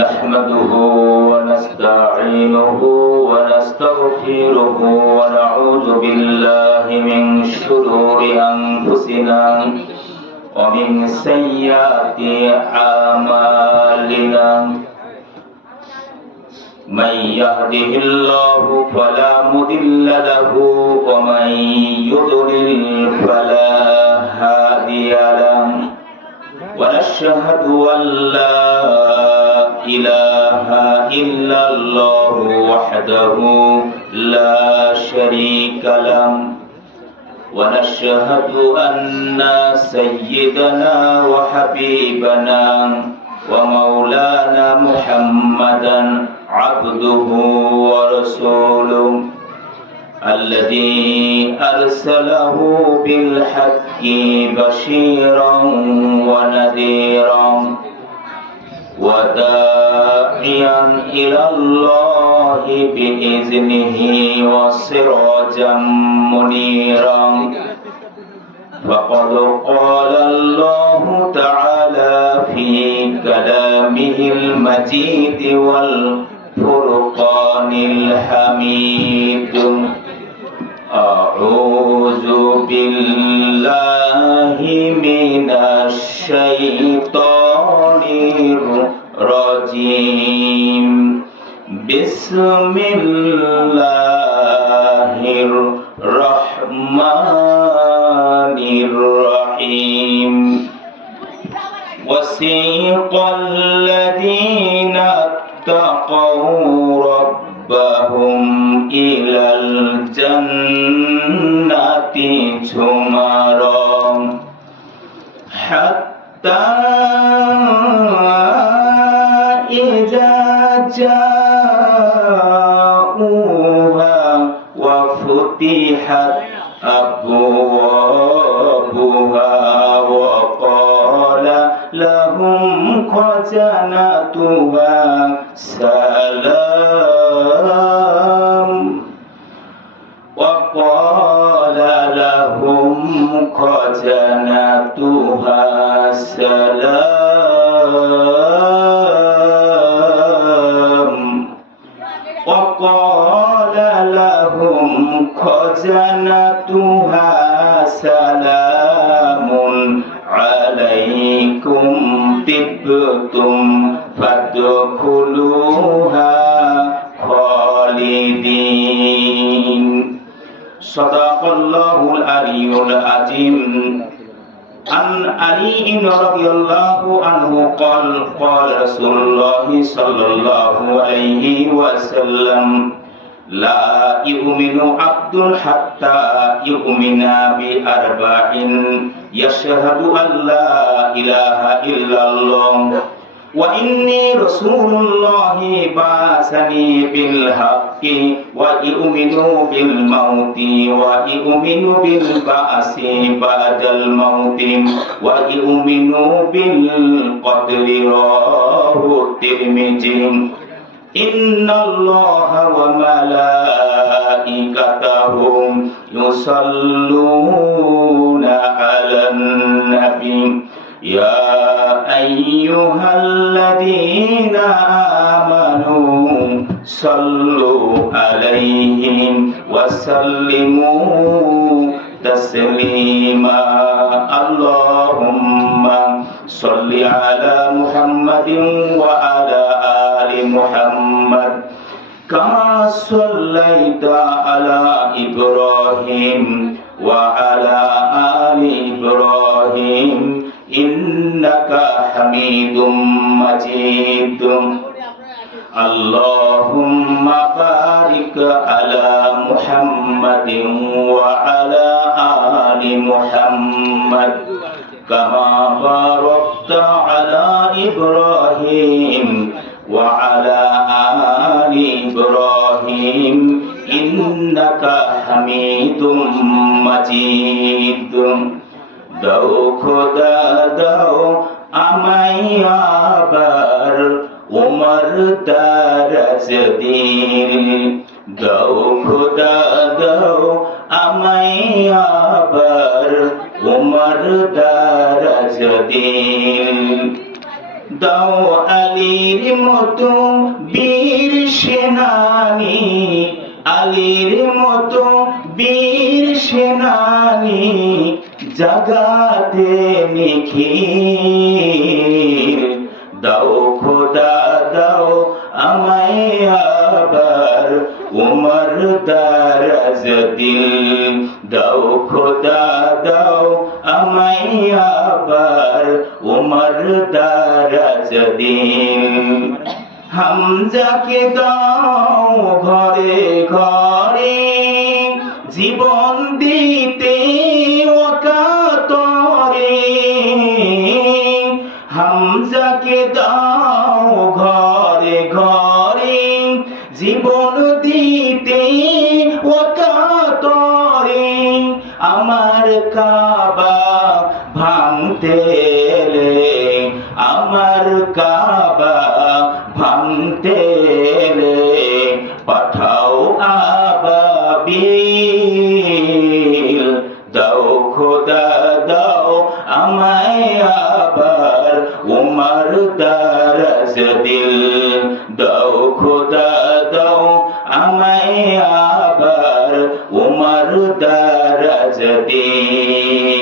نحمده ونستعينه ونستغفره ونعوذ بالله من شرور أنفسنا ومن سيئات أعمالنا من يهده الله فلا مضل له ومن يضلل فلا هادي له ونشهد أن لا إله إلا الله وحده لا شريك له ونشهد أن سيدنا وحبيبنا ومولانا محمدا عبده ورسوله الذي أرسله بالحق بشيرا ونذيرا وداعيا إلى الله بإذنه وسراجا منيرا فقد قال الله تعالى في كلامه المجيد والفرقان الحميد أعوذ بالله من الشيطان الرجيم بسم الله الرحمن الرحيم وسيق الذين اتقوا ربهم إلى الجنة زمرا حتى إذا جاءوها وفتحت أبوابها وقال لهم خزنتها سلام وقال لهم خزنتها سلام وقال لهم خزنتها سلام عليكم طبتم فادخلوها خالدين صدق الله العلي العظيم عن علي رضي الله عنه قال قال رسول الله صلى الله عليه وسلم لا يؤمن عبد حتى يؤمن بأربع يشهد أن لا إله إلا الله وإني رسول الله بعثني بالحق ويؤمن بالموت ويؤمن بالبعث بعد الموت ويؤمن بالقدر رواه الترمذي إن الله وملائكته يصلون على النبي يا أيها الذين آمنوا صلوا عليه وسلموا تسليما اللهم صل على محمد وعلى آل محمد كما صليت على إبراهيم وعلى آل إبراهيم إنك حميد مجيد اللهم بارك على محمد وعلى آل محمد كما باركت على إبراهيم وعلى آل إبراهيم إنك حميد مجيد দাও খোদা দাও আমায় আবার উমর দারাজ দিন দাও খোদা দাও আমায় আবার উমর দারাজ দিন দাও আলীর মতো বীর সেনানী, আলীর মতো বীর সেনানী, জাগাতে নিখিল। দাও খোদা দাও আমায় আবার উমর দারাজ দিল। দাও খোদা দাও আমায় আবার উমর দারাজ দিল। হামজাকে দাও ঘরে ঘরে জীবন দিতে অকাতরে। হামজাকে দাও ঘরে ঘরে জীবন দিতে অকাতরে। আমার কাবা ভাঙতে এলে, আমার কাবা ভাঙতে এলে পাঠাও আবাবিল। দাও খোদা দাও আমায় আবার উমর দারাজ দিল। দাও খোদা দাও আমায় আবার উমর দারাজ দিল।